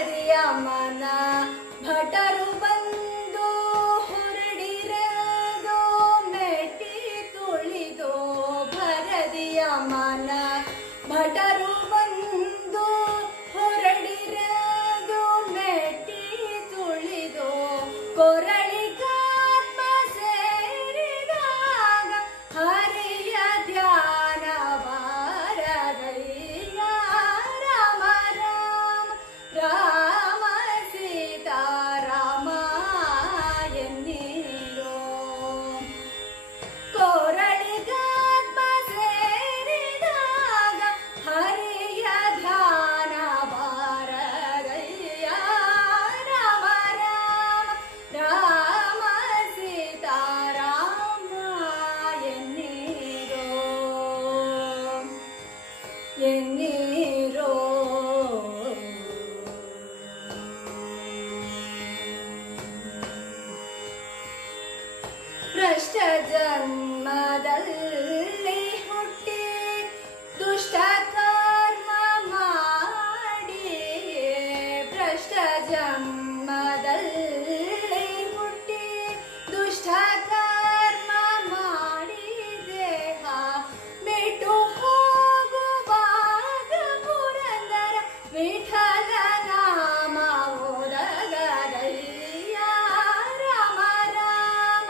ಭರದಿಯ ಮನ ಭಟರು ಬಂದು ಹೊರಡಿರದೋ ಮೆಟ್ಟಿ ತುಳಿದೋ ಭರದಿಯ ಮನ ಭಟರು ಬಂದು ಹೊರಡಿರದೋ ಮೆಟ್ಟಿ ತುಳಿದೋ ಕೊರಳಿಗಾತ್ಮ ಸೇರಿದಾಗ ಹರಿಯ ಧ್ಯಾನ ಬಾರದಯ್ಯ ರಾಮ ರಾಮ ರಾಮ ಸೀತಾರಾಮ ಎನ್ನೀರೋ ಕೊರಳಿಗಾತ್ಮ ಸೇರಿದಾಗ ಹರಿಯ ಧ್ಯಾನ ಬಾರದಯ್ಯ ರಾಮ ರಾಮ ರಾಮ ಸೀತಾರಾಮ ಎನ್ನೀರೋ ಎನ್ನೀರೋ ಭ್ರಷ್ಟ ಜನ್ಮದಲ್ಲಿ ಹುಟ್ಟಿ ದುಷ್ಟ ಕರ್ಮ ಮಾಡಿ ಭ್ರಷ್ಟ ಜನ್ಮದಲ್ಲಿ ಹುಟ್ಟಿ ದುಷ್ಟ ಕರ್ಮ ಮಾಡಿ ದೇಹ ಬಿಟ್ಟು ಹೋಗುವಾಗ ಪುರಂದರ ವಿಠಲ ನಾಮ ಓದಗದಯ್ಯ ರಾಮ ರಾಮ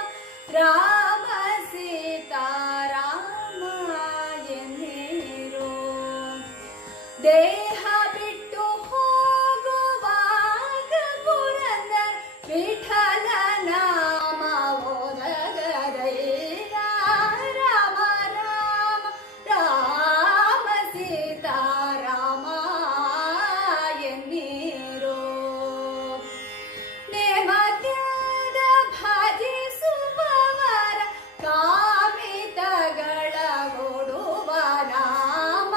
ರಾಮ ಸೀತಾರಾಮ ಎನ್ನೀರೋ ದೇಹ ಬಿಟ್ಟು ಹೋಗುವಾಗ ಪುರಂದರ ವಿಠಲ ನಾಮ ಓದಗದಯ್ಯ ರಾಮ ರಾಮ ರಾಮ ಸೀತಾರಾಮ ಎನ್ನೀರೋ ನೇಮತ್ಯದ ಭಜಿಸುವವರ ಕಾಮಿತಗಳ ಕೊಡುವ ನಾಮ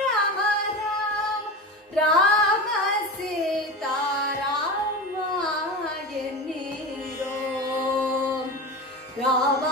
ರಾಮ ರಾಮ ರಾಮ ಸೀತಾರಾಮ ಎನ್ನೀರೋ ರಾಮ